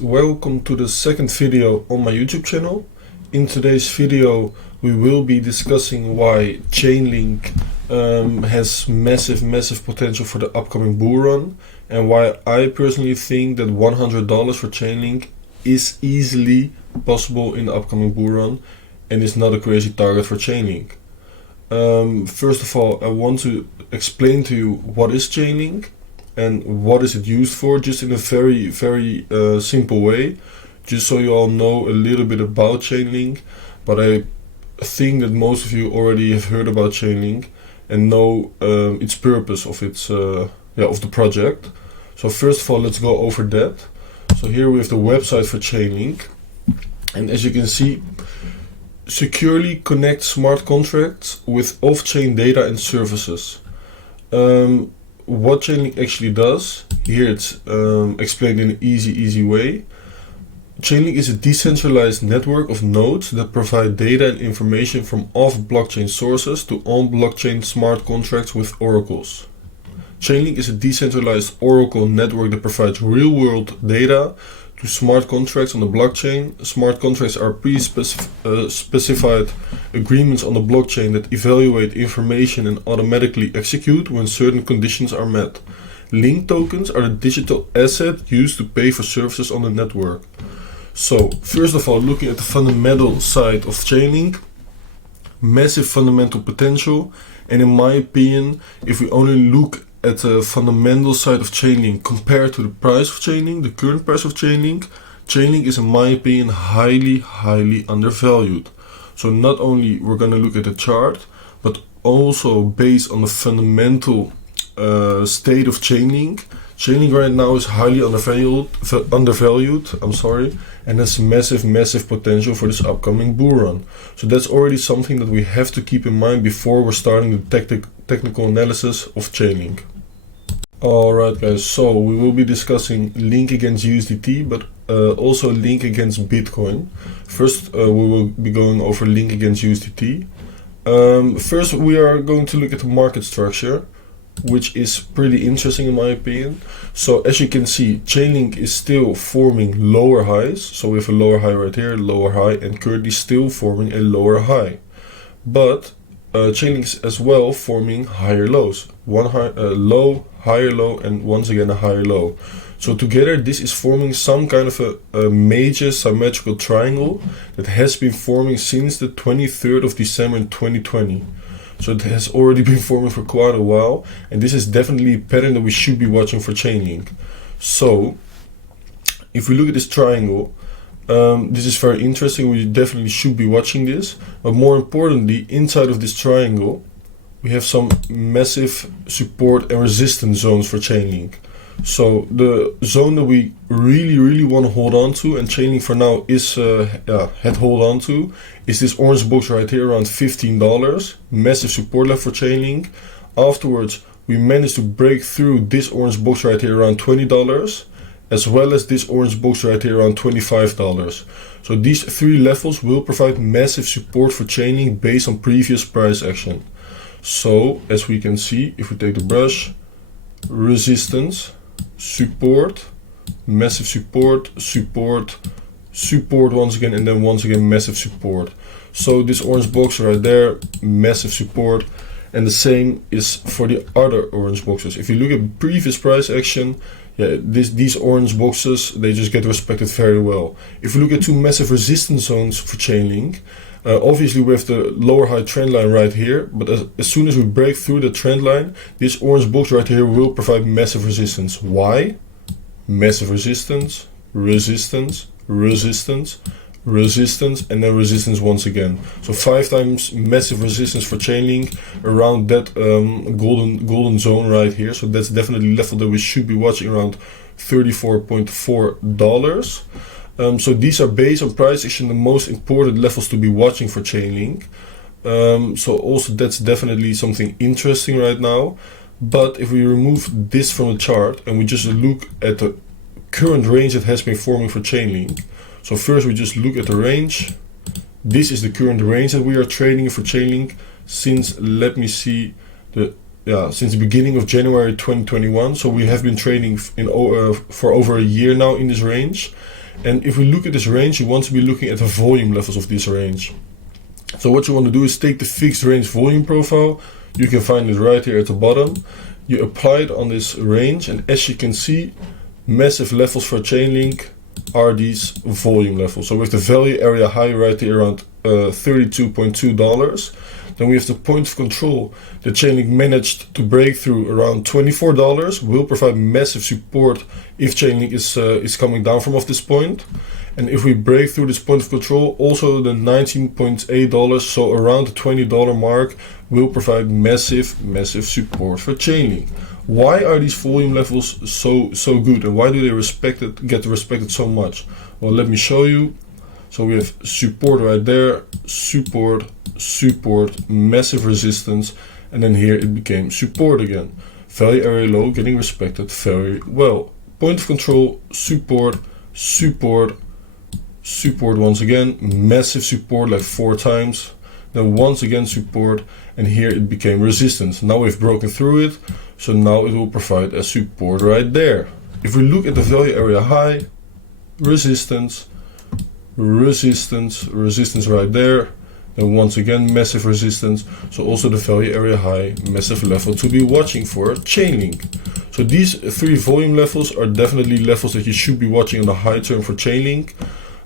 welcome to the second video on my YouTube channel. In today's video we will be discussing why Chainlink has massive potential for the upcoming bull run, and why I personally think that $100 for Chainlink is easily possible in the upcoming bull run and is not a crazy target for Chainlink. First of all, I want to explain to you what is Chainlink and what is it used for, just in a very simple way, just so you all know a little bit about Chainlink. But I think that most of you already have heard about Chainlink and know its purpose of the project. So first of all, let's go over that. So here we have the website for Chainlink, and as you can see, securely connect smart contracts with off-chain data and services. What Chainlink actually does, here it's explained in an easy way. Chainlink is a decentralized network of nodes that provide data and information from off-blockchain sources to on-blockchain smart contracts with oracles. Chainlink is a decentralized oracle network that provides real-world data to smart contracts on the blockchain. Smart contracts are pre-specified agreements on the blockchain that evaluate information and automatically execute when certain conditions are met. Link tokens are the digital asset used to pay for services on the network. So, first of all, looking at the fundamental side of Chainlink, massive fundamental potential, and in my opinion, if we only look at the fundamental side of Chainlink compared to the price of Chainlink, the current price of Chainlink, Chainlink is in my opinion highly undervalued. So not only we're going to look at the chart, but also based on the fundamental state of Chainlink. Chainlink right now is highly undervalued, and has massive potential for this upcoming bull run. So that's already something that we have to keep in mind before we're starting the technical analysis of Chainlink. Alright guys, so we will be discussing Link against USDT, but also Link against Bitcoin. First we will be going over Link against USDT. First we are going to look at the market structure, which is pretty interesting in my opinion. So as you can see, Chainlink is still forming lower highs. So we have a lower high right here, lower high, and currently still forming a lower high. But Chainlink is as well forming higher lows. One low, higher low, and once again a higher low. So together this is forming some kind of a major symmetrical triangle that has been forming since the 23rd of December in 2020. So it has already been forming for quite a while, and this is definitely a pattern that we should be watching for Chainlink. So if we look at this triangle, this is very interesting. We definitely should be watching this, but more importantly, inside of this triangle we have some massive support and resistance zones for Chainlink. So the zone that we really want to hold on to, and Chainlink for now is had hold on to, is this orange box right here around $15. Massive support level for Chainlink. Afterwards we managed to break through this orange box right here around $20, as well as this orange box right here around $25. So these three levels will provide massive support for Chainlink based on previous price action. So as we can see, if we take the brush, resistance, support, massive support, support once again, and then once again massive support. So this orange box right there, massive support, and the same is for the other orange boxes. If you look at previous price action, these orange boxes, they just get respected very well. If you look at two massive resistance zones for Chainlink, obviously we have the lower high trend line right here, but as soon as we break through the trend line, this orange box right here will provide massive resistance. Why? Massive resistance, resistance, resistance, resistance, and then resistance once again. So 5 times massive resistance for Chainlink around that golden zone right here. So that's definitely a level that we should be watching around $34.4. So these are based on price action the most important levels to be watching for Chainlink. So also that's definitely something interesting right now. But if we remove this from the chart and we just look at the current range that has been forming for Chainlink. So first we just look at the range. This is the current range that we are trading for Chainlink since, let me see, since the beginning of January 2021. So we have been trading for over a year now in this range. And if we look at this range, you want to be looking at the volume levels of this range. So what you want to do is take the fixed range volume profile. You can find it right here at the bottom. You apply it on this range, and as you can see, massive levels for Chainlink are these volume levels. So with the value area high right here around $32.2, then we have the point of control that Chainlink managed to break through around $24, will provide massive support if Chainlink is coming down from off this point. And if we break through this point of control, also the $19.8, so around the $20 mark, will provide massive support for Chainlink. Why are these volume levels so good, and why do they get respected so much? Well, let me show you. So we have support right there, support, massive resistance, and then here it became support again. Value area low getting respected very well. Point of control, support once again, massive support like 4 times. Then once again support, and here it became resistance. Now we've broken through it, so now it will provide a support right there. If we look at the value area high, resistance right there, then once again massive resistance. So also the value area high, massive level to be watching for Chainlink. So these 3 volume levels are definitely levels that you should be watching on the high term for Chainlink.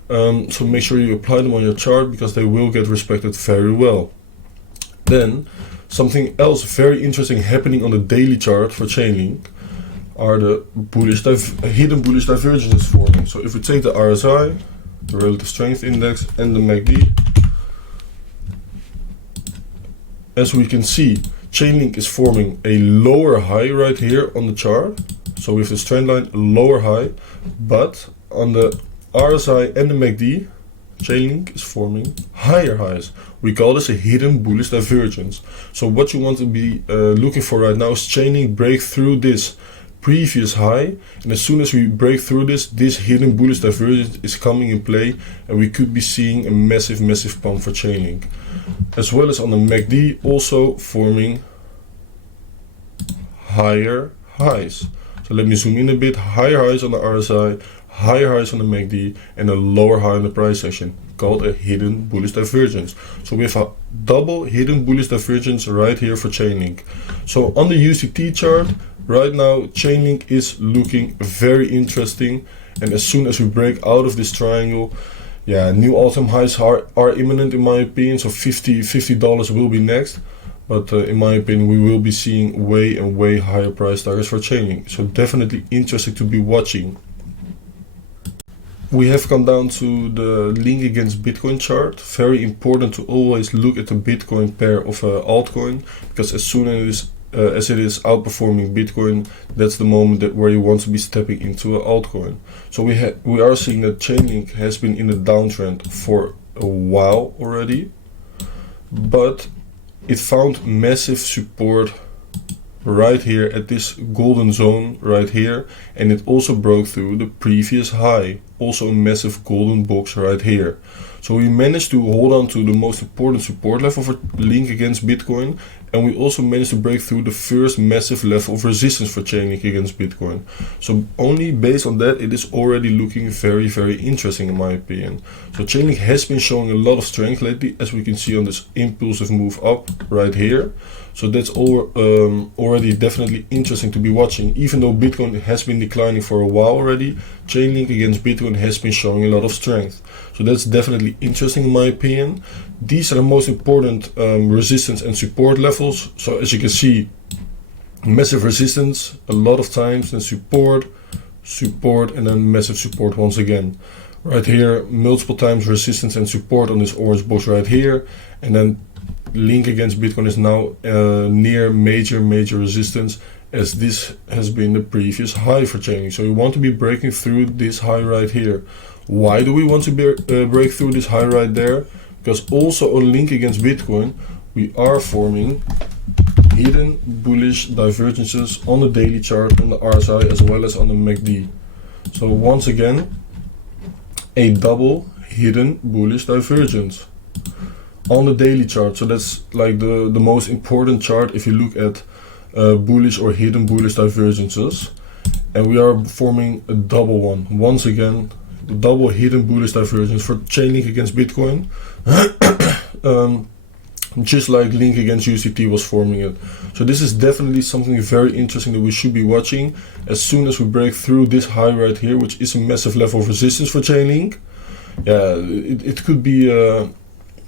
So make sure you apply them on your chart, because they will get respected very well. Then something else very interesting happening on the daily chart for Chainlink are the hidden bullish divergences forming. So if we take the RSI, the relative strength index, and the MACD, as we can see, Chainlink is forming a lower high right here on the chart. So with this trend line, lower high, but on the RSI and the MACD, Chainlink is forming higher highs. We call this a hidden bullish divergence. So what you want to be looking for right now is Chainlink break through this previous high, and as soon as we break through this hidden bullish divergence is coming in play, and we could be seeing a massive pump for Chainlink. As well as on the MACD, also forming higher highs. So let me zoom in a bit. Higher highs on the RSI, higher highs on the MACD, and a lower high in the price action, called a hidden bullish divergence. So we have a double hidden bullish divergence right here for Chainlink. So on the USDT chart, right now Chainlink is looking very interesting, and as soon as we break out of this triangle, yeah, new all-time highs are imminent in my opinion. So $50 will be next, but in my opinion we will be seeing way higher price targets for Chainlink. So definitely interesting to be watching. We have come down to the link against Bitcoin chart. Very important to always look at the Bitcoin pair of altcoin, because as soon as it is outperforming Bitcoin, that's the moment where you want to be stepping into an altcoin. So we are seeing that Chainlink has been in a downtrend for a while already, but it found massive support right here at this golden zone right here, and it also broke through the previous high, also a massive golden box right here. So we managed to hold on to the most important support level for link against Bitcoin, and we also managed to break through the first massive level of resistance for Chainlink against Bitcoin. So only based on that, it is already looking very interesting in my opinion. So Chainlink has been showing a lot of strength lately, as we can see on this impulsive move up right here. So that's already definitely interesting to be watching. Even though Bitcoin has been declining for a while already, Chainlink against Bitcoin has been showing a lot of strength. So that's definitely interesting in my opinion. These are the most important resistance and support levels. So as you can see, massive resistance a lot of times, then support, and then massive support once again. Right here, multiple times resistance and support on this orange box right here, and then link against Bitcoin is now near major resistance, as this has been the previous high for Chainlink. So we want to be breaking through this high right here. Why do we want to break through this high right there? Because also on link against Bitcoin, we are forming hidden bullish divergences on the daily chart, on the RSI, as well as on the MACD. So once again, a double hidden bullish divergence on the daily chart. So that's like the most important chart if you look at bullish or hidden bullish divergences, and we are forming a double one. Once again, double hidden bullish divergence for Chainlink against Bitcoin. Just like Link against USDT was forming it. So this is definitely something very interesting that we should be watching as soon as we break through this high right here, which is a massive level of resistance for Chainlink. Yeah, it could be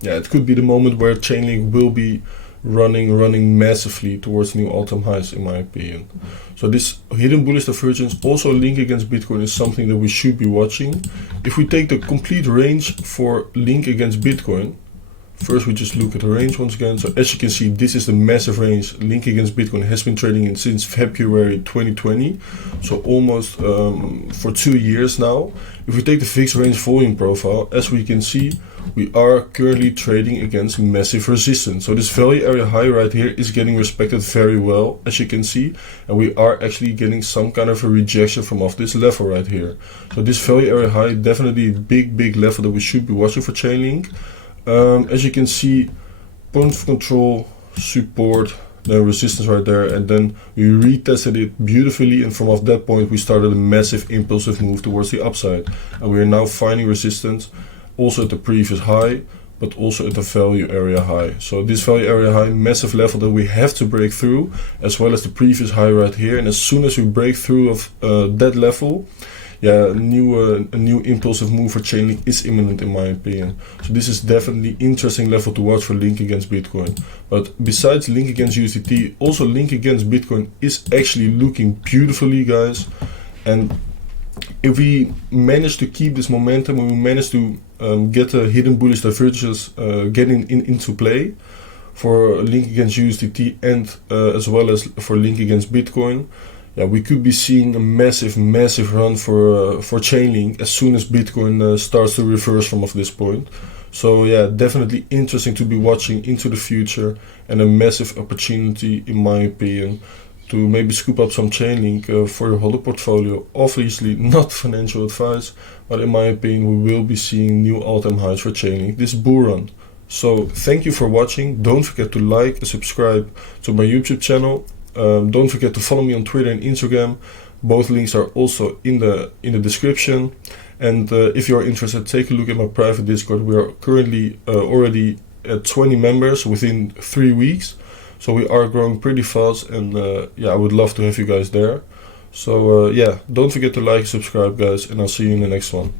it could be the moment where Chainlink will be running massively towards new all-time highs, in my opinion. So this hidden bullish divergence, also Link against Bitcoin, is something that we should be watching. If we take the complete range for Link against Bitcoin, first we just look at the range once again. So as you can see, this is the massive range Link against Bitcoin has been trading in since February 2020. So almost for 2 years now. If we take the fixed range volume profile, as we can see, we are currently trading against massive resistance. So this value area high right here is getting respected very well, as you can see. And we are actually getting some kind of a rejection from off this level right here. So this value area high, definitely a big level that we should be watching for Chainlink. As you can see, point of control, support, then resistance right there, and then we retested it beautifully, and from off that point we started a massive impulsive move towards the upside, and we are now finding resistance also at the previous high, but also at the value area high. So this value area high, massive level that we have to break through, as well as the previous high right here. And as soon as we break through of that level, yeah, a new impulsive move for Chainlink is imminent, in my opinion. So this is definitely interesting level to watch for Link against Bitcoin. But besides Link against USDT, also Link against Bitcoin is actually looking beautifully, guys. And if we manage to keep this momentum, and we manage to get the hidden bullish divergences getting into play for Link against USDT and as well as for Link against Bitcoin, yeah, we could be seeing a massive run for Chainlink as soon as Bitcoin starts to reverse from off this point. So yeah, definitely interesting to be watching into the future, and a massive opportunity, in my opinion, to maybe scoop up some Chainlink for your holder portfolio. Obviously not financial advice, but in my opinion we will be seeing new all-time highs for Chainlink this bull run. So thank you for watching. Don't forget to like and subscribe to my YouTube channel. Don't forget to follow me on Twitter and Instagram. Both links are also in the description. And if you are interested, take a look at my private Discord. We are currently already at 20 members within 3 weeks. So we are growing pretty fast, and yeah, I would love to have you guys there. So yeah, don't forget to like and subscribe, guys, and I'll see you in the next one.